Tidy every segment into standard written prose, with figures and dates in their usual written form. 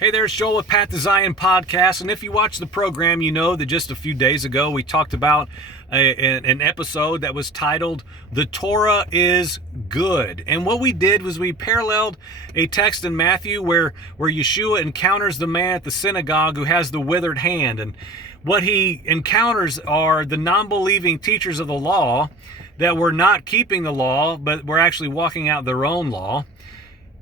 Hey there, it's Joel with Pat the Zion Podcast, and if you watch the program, you know that just a few days ago we talked about an episode that was titled, "The Torah is Good." And what we did was we paralleled a text in Matthew where Yeshua encounters the man at the synagogue who has the withered hand. And what he encounters are the non-believing teachers of the law that were not keeping the law, but were actually walking out their own law.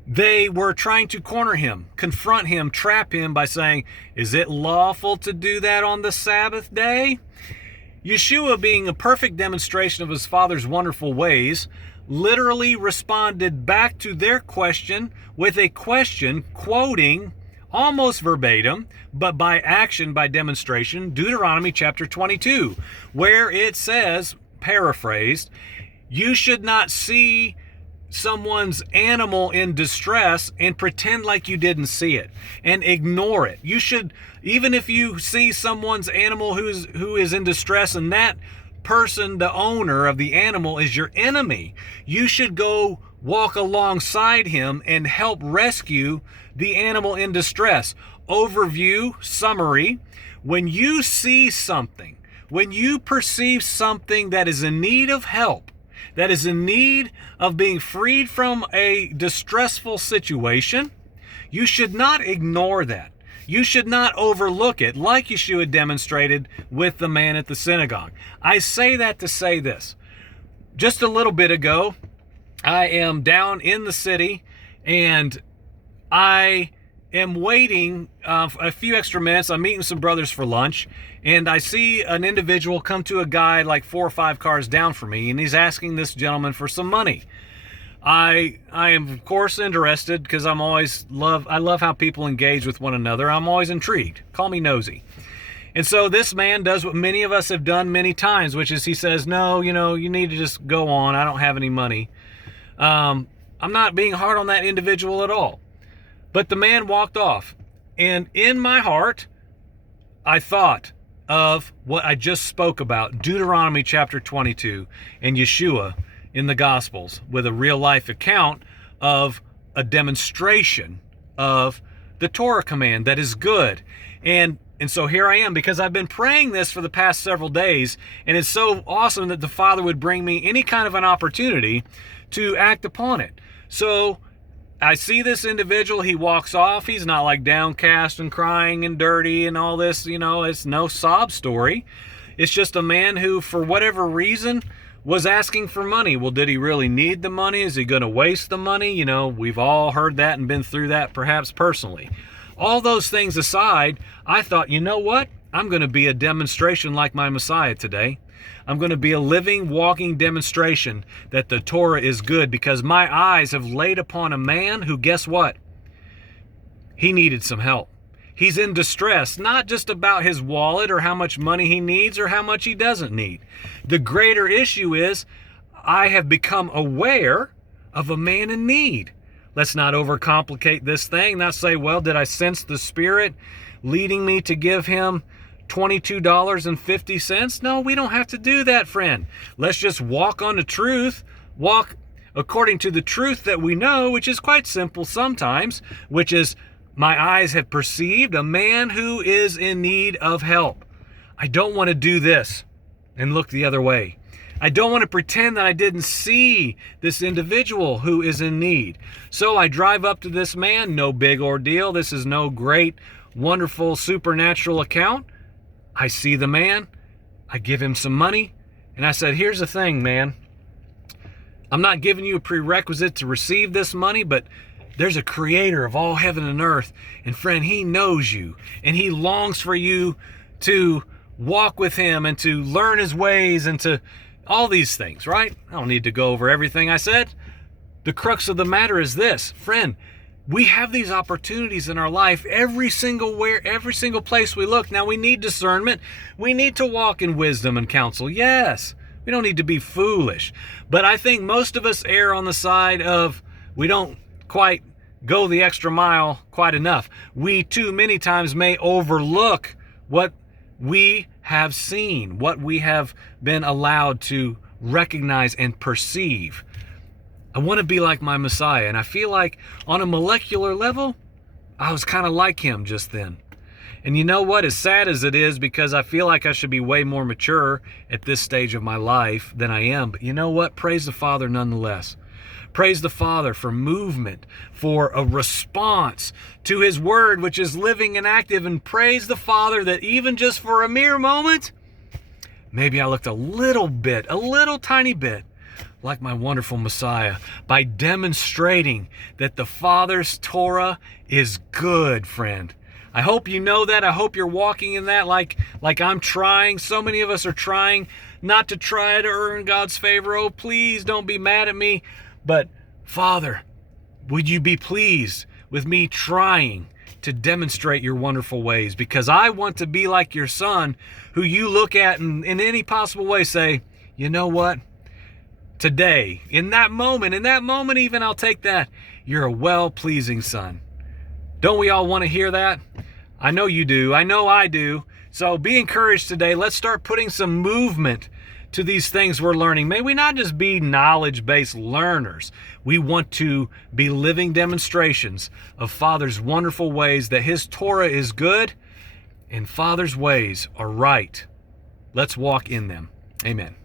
They were trying to corner him, confront him, trap him by saying, "Is it lawful to do that on the Sabbath day?" Yeshua, being a perfect demonstration of his Father's wonderful ways, literally responded back to their question with a question, quoting almost verbatim, but by action, by demonstration, Deuteronomy chapter 22, where it says, paraphrased, "You should not see someone's animal in distress and pretend like you didn't see it and ignore it. You should, even if you see someone's animal who is in distress and that person, the owner of the animal, is your enemy, you should go walk alongside him and help rescue the animal in distress." Overview, summary: when you see something, when you perceive something that is in need of help, that is in need of being freed from a distressful situation, you should not ignore that. You should not overlook it, like Yeshua demonstrated with the man at the synagogue. I say that to say this. Just a little bit ago, I am down in the city, and I am waiting a few extra minutes. I'm meeting some brothers for lunch, and I see an individual come to a guy like 4 or 5 cars down from me, and he's asking this gentleman for some money. I am of course interested because I love how people engage with one another. I'm always intrigued. Call me nosy. And so this man does what many of us have done many times, which is he says, "No, you need to just go on. I don't have any money." I'm not being hard on that individual at all. But the man walked off. And in my heart, I thought of what I just spoke about, Deuteronomy chapter 22, and Yeshua in the Gospels, with a real life account of a demonstration of the Torah command that is good. And so here I am, because I've been praying this for the past several days, and it's so awesome that the Father would bring me any kind of an opportunity to act upon it. So I see this individual, he walks off. He's not like downcast and crying and dirty and all this, it's no sob story. It's just a man who, for whatever reason, was asking for money. Well, did he really need the money? Is he going to waste the money? We've all heard that and been through that perhaps personally. All those things aside, I thought, you know what? I'm going to be a demonstration like my Messiah today. I'm going to be a living, walking demonstration that the Torah is good, because my eyes have laid upon a man who, guess what? He needed some help. He's in distress, not just about his wallet or how much money he needs or how much he doesn't need. The greater issue is I have become aware of a man in need. Let's not overcomplicate this thing, not say, well, did I sense the Spirit leading me to give him $22.50? No, we don't have to do that, friend. Let's just walk on the truth, walk according to the truth that we know, which is quite simple sometimes, which is my eyes have perceived a man who is in need of help. I don't want to do this and look the other way. I don't want to pretend that I didn't see this individual who is in need. So I drive up to this man, no big ordeal. This is no great, wonderful, supernatural account. I see the man, I give him some money, and I said, "Here's the thing, man. I'm not giving you a prerequisite to receive this money, but there's a creator of all heaven and earth, and friend, he knows you, and he longs for you to walk with him and to learn his ways and to all these things," right? I don't need to go over everything I said. The crux of the matter is this, friend. We have these opportunities in our life every single place we look. Now, we need discernment. We need to walk in wisdom and counsel. Yes, we don't need to be foolish. But I think most of us err on the side of we don't quite go the extra mile quite enough. We too many times may overlook what we have seen, what we have been allowed to recognize and perceive. I want to be like my Messiah, and I feel like on a molecular level, I was kind of like him just then. And you know what? As sad as it is, because I feel like I should be way more mature at this stage of my life than I am. But you know what? Praise the Father nonetheless. Praise the Father for movement, for a response to His Word, which is living and active. And praise the Father that even just for a mere moment, maybe I looked a little tiny bit like my wonderful Messiah by demonstrating that the Father's Torah is good, friend. I hope you know that. I hope you're walking in that like I'm trying. So many of us are trying not to try to earn God's favor. Oh, please don't be mad at me. But Father, would you be pleased with me trying to demonstrate your wonderful ways? Because I want to be like your Son, who you look at and in any possible way say, you know what? Today, in that moment even, I'll take that. You're a well-pleasing Son. Don't we all want to hear that? I know you do. I know I do. So be encouraged today. Let's start putting some movement to these things we're learning. May we not just be knowledge-based learners. We want to be living demonstrations of Father's wonderful ways, that His Torah is good and Father's ways are right. Let's walk in them. Amen.